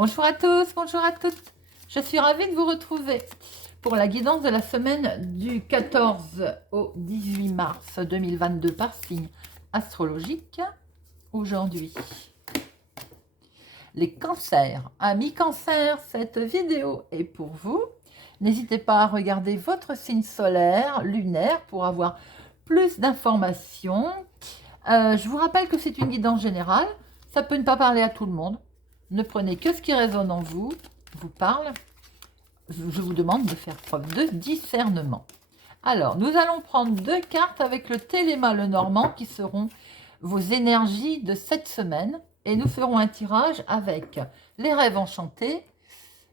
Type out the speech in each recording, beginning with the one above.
Bonjour à tous, bonjour à toutes. Je suis ravie de vous retrouver pour la guidance de la semaine du 14 au 18 mars 2022 par signe astrologique. Aujourd'hui, les cancers. Amis cancers, cette vidéo est pour vous. N'hésitez pas à regarder votre signe solaire, lunaire, pour avoir plus d'informations. Je vous rappelle que c'est une guidance générale. Ça peut ne pas parler à tout le monde. Ne prenez que ce qui résonne en vous, vous parle. Je vous demande de faire preuve de discernement. Alors, nous allons prendre deux cartes avec le Téléma le Normand qui seront vos énergies de cette semaine. Et nous ferons un tirage avec les rêves enchantés,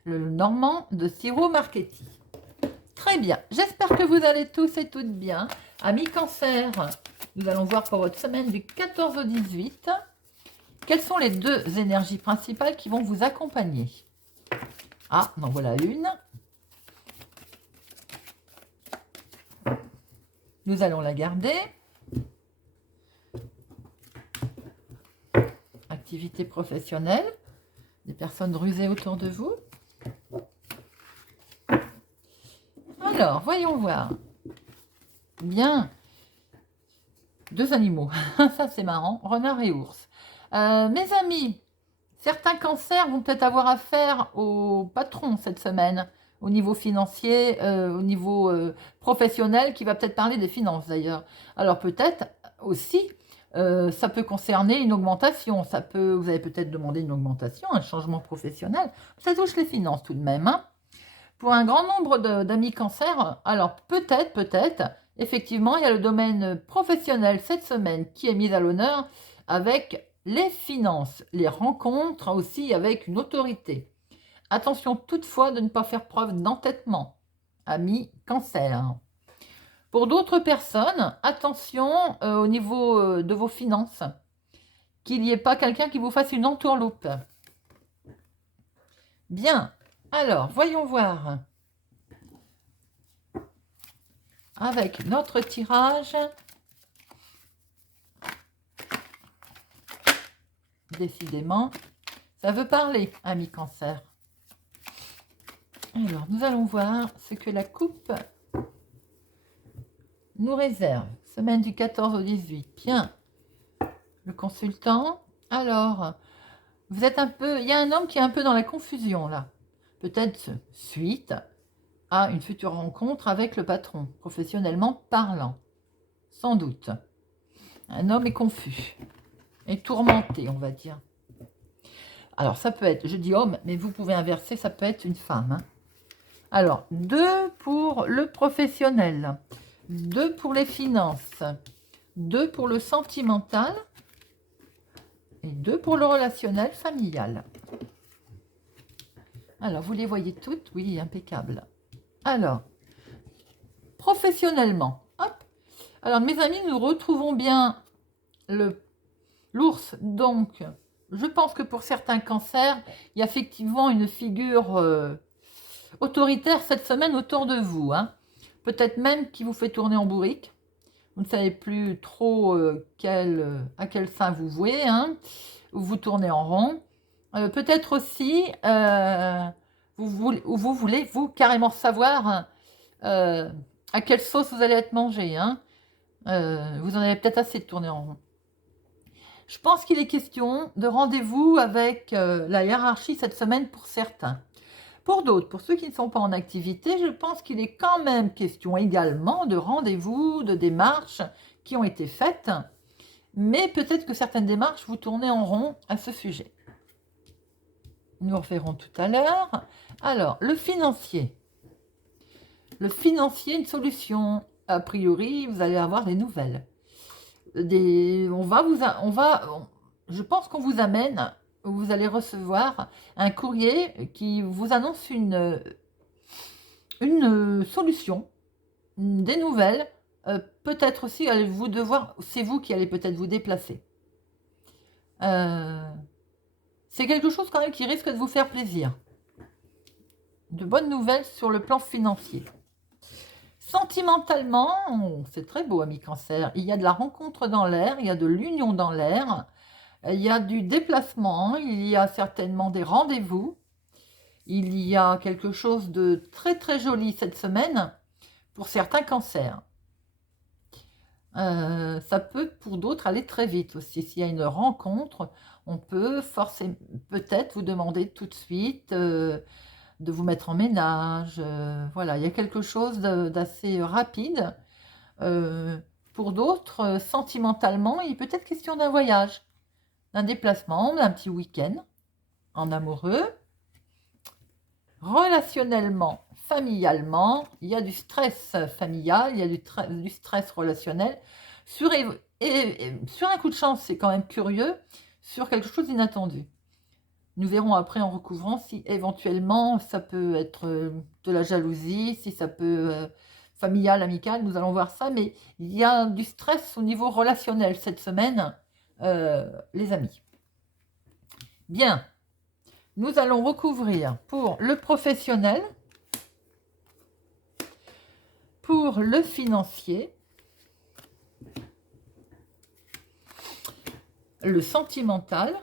le Normand de Ciro Marchetti. Très bien, j'espère que vous allez tous et toutes bien. Amis Cancer, nous allons voir pour votre semaine du 14 au 18. Quelles sont les deux énergies principales qui vont vous accompagner? Ah, en voilà une. Nous allons la garder. Activité professionnelle. Des personnes rusées autour de vous. Alors, voyons voir. Bien. Deux animaux. Ça, c'est marrant. Renard et ours. Mes amis, certains cancers vont peut-être avoir affaire au patron cette semaine, au niveau financier, au niveau professionnel, qui va peut-être parler des finances d'ailleurs. Alors peut-être aussi, ça peut concerner une augmentation. Vous avez peut-être demandé une augmentation, un changement professionnel. Ça touche les finances tout de même. Hein. Pour un grand nombre d'amis cancers, alors peut-être, effectivement, il y a le domaine professionnel cette semaine qui est mis à l'honneur avec les finances, les rencontres aussi avec une autorité. Attention toutefois de ne pas faire preuve d'entêtement, amis cancer. Pour d'autres personnes, attention au niveau de vos finances, qu'il n'y ait pas quelqu'un qui vous fasse une entourloupe. Bien, alors voyons voir avec notre tirage. Décidément, ça veut parler, amis cancer. Alors, nous allons voir ce que la coupe nous réserve. Semaine du 14 au 18. Bien. Le consultant. Alors, vous êtes un peu... Il y a un homme qui est un peu dans la confusion, là. Peut-être suite à une future rencontre avec le patron, professionnellement parlant. Sans doute. Un homme est confus. Et tourmenté, on va dire. Alors, ça peut être, je dis homme, mais vous pouvez inverser, ça peut être une femme. Hein. Alors, 2 pour le professionnel, 2 pour les finances, 2 pour le sentimental et 2 pour le relationnel familial. Alors, vous les voyez toutes? Oui, impeccable. Alors, professionnellement, hop. Alors, mes amis, nous retrouvons bien l'ours, donc... Je pense que pour certains cancers, il y a effectivement une figure autoritaire cette semaine autour de vous. Hein. Peut-être même qui vous fait tourner en bourrique. Vous ne savez plus trop à quel sein vous vouez. Hein. Vous tournez en rond. Peut-être aussi, vous voulez, vous, carrément savoir à quelle sauce vous allez être mangé. Hein. Vous en avez peut-être assez de tourner en rond. Je pense qu'il est question de rendez-vous avec la hiérarchie cette semaine pour certains. Pour d'autres, pour ceux qui ne sont pas en activité, je pense qu'il est quand même question également de rendez-vous, de démarches qui ont été faites. Mais peut-être que certaines démarches vous tournez en rond à ce sujet. Nous reverrons tout à l'heure. Alors, le financier. Le financier, une solution. A priori, vous allez avoir des nouvelles. Je pense qu'on vous amène, vous allez recevoir un courrier qui vous annonce une solution, des nouvelles, peut-être aussi allez-vous devoir, c'est vous qui allez peut-être vous déplacer. C'est quelque chose quand même qui risque de vous faire plaisir. De bonnes nouvelles sur le plan financier. Sentimentalement, c'est très beau, amis cancer. Il y a de la rencontre dans l'air, il y a de l'union dans l'air. Il y a du déplacement, il y a certainement des rendez-vous. Il y a quelque chose de très très joli cette semaine pour certains cancers. Ça peut pour d'autres aller très vite aussi. S'il y a une rencontre, on peut forcément peut-être vous demander tout de suite de vous mettre en ménage. Voilà, il y a quelque chose d'assez rapide. Pour d'autres, sentimentalement, il est peut-être question d'un voyage, d'un déplacement, d'un petit week-end en amoureux. Relationnellement, familialement, il y a du stress familial, il y a du stress relationnel. Sur, sur un coup de chance, c'est quand même curieux, sur quelque chose d'inattendu. Nous verrons après en recouvrant si éventuellement ça peut être de la jalousie, si ça peut familial, amical, nous allons voir ça, mais il y a du stress au niveau relationnel cette semaine, les amis. Bien, nous allons recouvrir pour le professionnel, pour le financier, le sentimental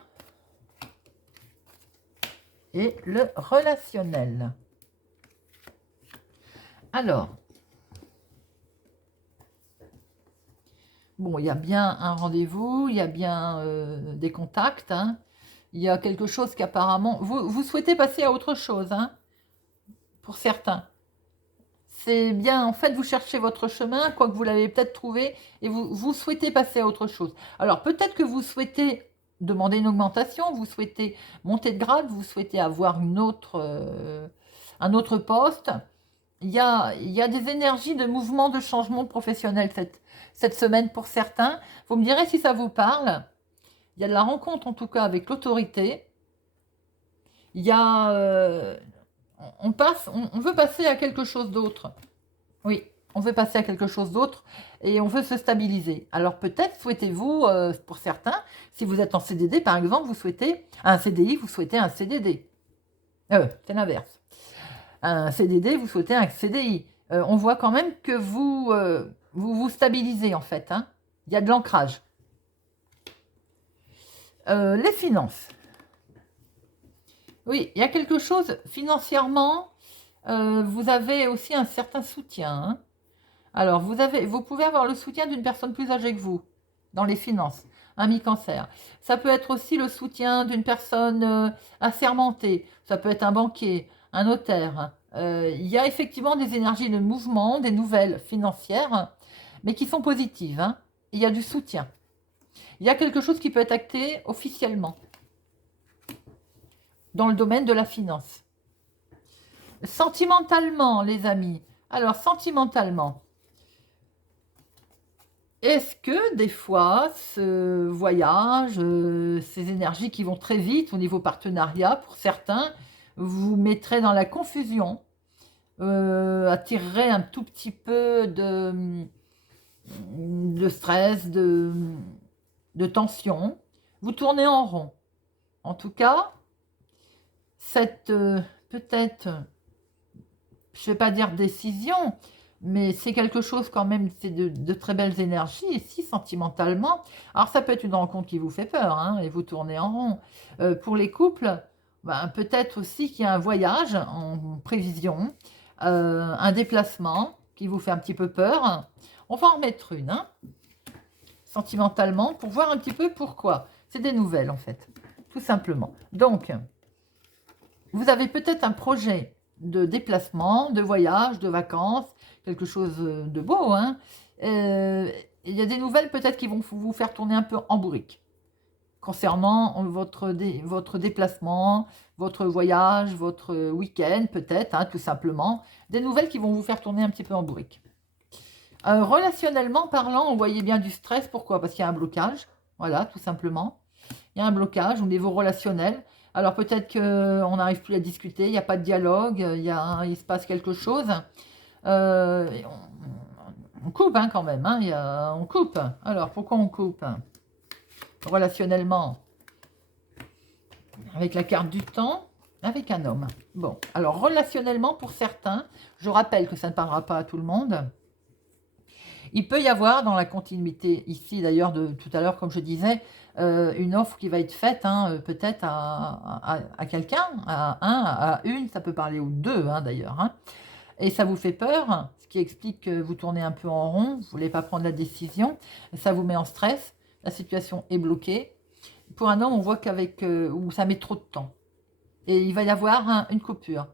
et le relationnel. Alors, bon, il y a bien un rendez-vous, il y a bien des contacts, hein. Il y a quelque chose qu'apparemment... Vous souhaitez passer à autre chose, hein, pour certains. C'est bien, en fait, vous cherchez votre chemin, quoique vous l'avez peut-être trouvé, et vous souhaitez passer à autre chose. Alors, peut-être que vous souhaitez demander une augmentation, vous souhaitez monter de grade, vous souhaitez avoir un autre poste. Il y a des énergies de mouvement, de changement professionnel cette semaine pour certains. Vous me direz si ça vous parle. Il y a de la rencontre, en tout cas, avec l'autorité. Il y a... on veut passer à quelque chose d'autre. Oui, on veut passer à quelque chose d'autre et on veut se stabiliser. Alors peut-être souhaitez-vous, pour certains, si vous êtes en CDD par exemple, vous souhaitez un CDI, vous souhaitez un CDD. C'est l'inverse. Un CDD, vous souhaitez un CDI. On voit quand même que vous stabilisez en fait, hein. Il y a de l'ancrage. Les finances. Oui, il y a quelque chose financièrement. Vous avez aussi un certain soutien, hein. Alors, vous pouvez avoir le soutien d'une personne plus âgée que vous dans les finances, un mi-cancer. Ça peut être aussi le soutien d'une personne assermentée. Ça peut être un banquier, un notaire. Il y a effectivement des énergies de mouvement, des nouvelles financières, mais qui sont positives, hein. Il y a du soutien. Il y a quelque chose qui peut être acté officiellement dans le domaine de la finance. Sentimentalement, les amis. Alors, sentimentalement, est-ce que des fois, ce voyage, ces énergies qui vont très vite au niveau partenariat, pour certains, vous mettraient dans la confusion, attirerait un tout petit peu de stress, de tension. Vous tournez en rond. En tout cas, cette peut-être, je ne vais pas dire décision, mais c'est quelque chose quand même, c'est de très belles énergies, et si sentimentalement, alors ça peut être une rencontre qui vous fait peur, hein, et vous tournez en rond. Pour les couples, ben, peut-être aussi qu'il y a un voyage en prévision, un déplacement qui vous fait un petit peu peur. On va en mettre une, hein, sentimentalement, pour voir un petit peu pourquoi. C'est des nouvelles en fait, tout simplement. Donc, vous avez peut-être un projet de déplacement, de voyage, de vacances, quelque chose de beau, hein. Il y a des nouvelles peut-être qui vont vous faire tourner un peu en bourrique concernant votre déplacement, votre voyage, votre week-end peut-être, hein, tout simplement. Des nouvelles qui vont vous faire tourner un petit peu en bourrique. Relationnellement parlant, on voyait bien du stress. Pourquoi? Parce qu'il y a un blocage. Voilà, tout simplement. Il y a un blocage au niveau relationnel. Alors peut-être qu'on n'arrive plus à discuter, il n'y a pas de dialogue, il se passe quelque chose. Et on coupe, hein, quand même, hein, on coupe. Alors pourquoi on coupe? Relationnellement, avec la carte du temps, avec un homme. Bon, alors relationnellement pour certains, je rappelle que ça ne parlera pas à tout le monde. Il peut y avoir dans la continuité ici, d'ailleurs, de tout à l'heure, comme je disais, une offre qui va être faite, hein, peut-être à quelqu'un, à un, à une, ça peut parler aux deux, hein, d'ailleurs. Hein. Et ça vous fait peur, ce qui explique que vous tournez un peu en rond, vous ne voulez pas prendre la décision, ça vous met en stress, la situation est bloquée. Pour un homme, on voit qu'avec où ça met trop de temps. Et il va y avoir une coupure.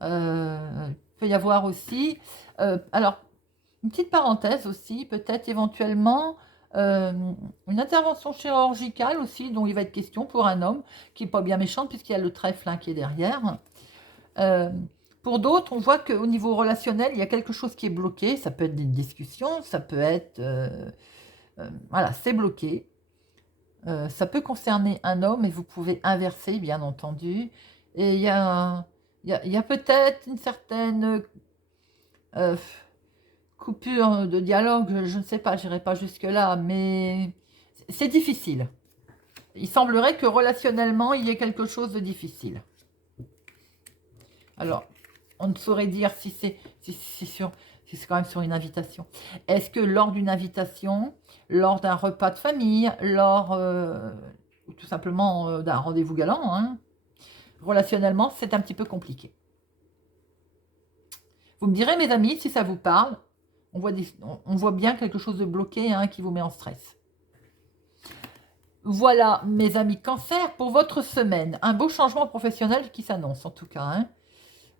Il peut y avoir aussi... alors, une petite parenthèse aussi, peut-être éventuellement euh, une intervention chirurgicale aussi, dont il va être question pour un homme, qui n'est pas bien méchant, puisqu'il y a le trèfle qui est derrière. Euh, pour d'autres, on voit qu'au niveau relationnel, il y a quelque chose qui est bloqué. Ça peut être des discussions, ça peut être... voilà, c'est bloqué. Ça peut concerner un homme et vous pouvez inverser, bien entendu. Et il y a peut-être une certaine euh, coupure de dialogue, je ne sais pas, je n'irai pas jusque-là, mais c'est difficile. Il semblerait que relationnellement, il y ait quelque chose de difficile. Alors, on ne saurait dire si c'est quand même sur une invitation. Est-ce que lors d'une invitation, lors d'un repas de famille, lors tout simplement d'un rendez-vous galant, hein, relationnellement, c'est un petit peu compliqué. Vous me direz, mes amis, si ça vous parle, on voit bien quelque chose de bloqué hein, qui vous met en stress. Voilà, mes amis cancer, pour votre semaine. Un beau changement professionnel qui s'annonce, en tout cas. Hein.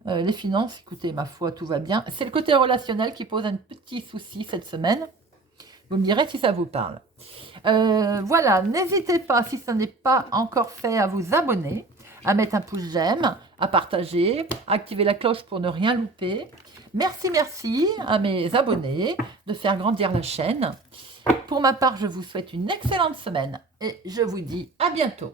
Les finances, écoutez, ma foi, tout va bien. C'est le côté relationnel qui pose un petit souci cette semaine. Vous me direz si ça vous parle. Voilà, n'hésitez pas, si ce n'est pas encore fait, à vous abonner, à mettre un pouce j'aime, à partager, à activer la cloche pour ne rien louper. Merci, merci à mes abonnés de faire grandir la chaîne. Pour ma part, je vous souhaite une excellente semaine et je vous dis à bientôt.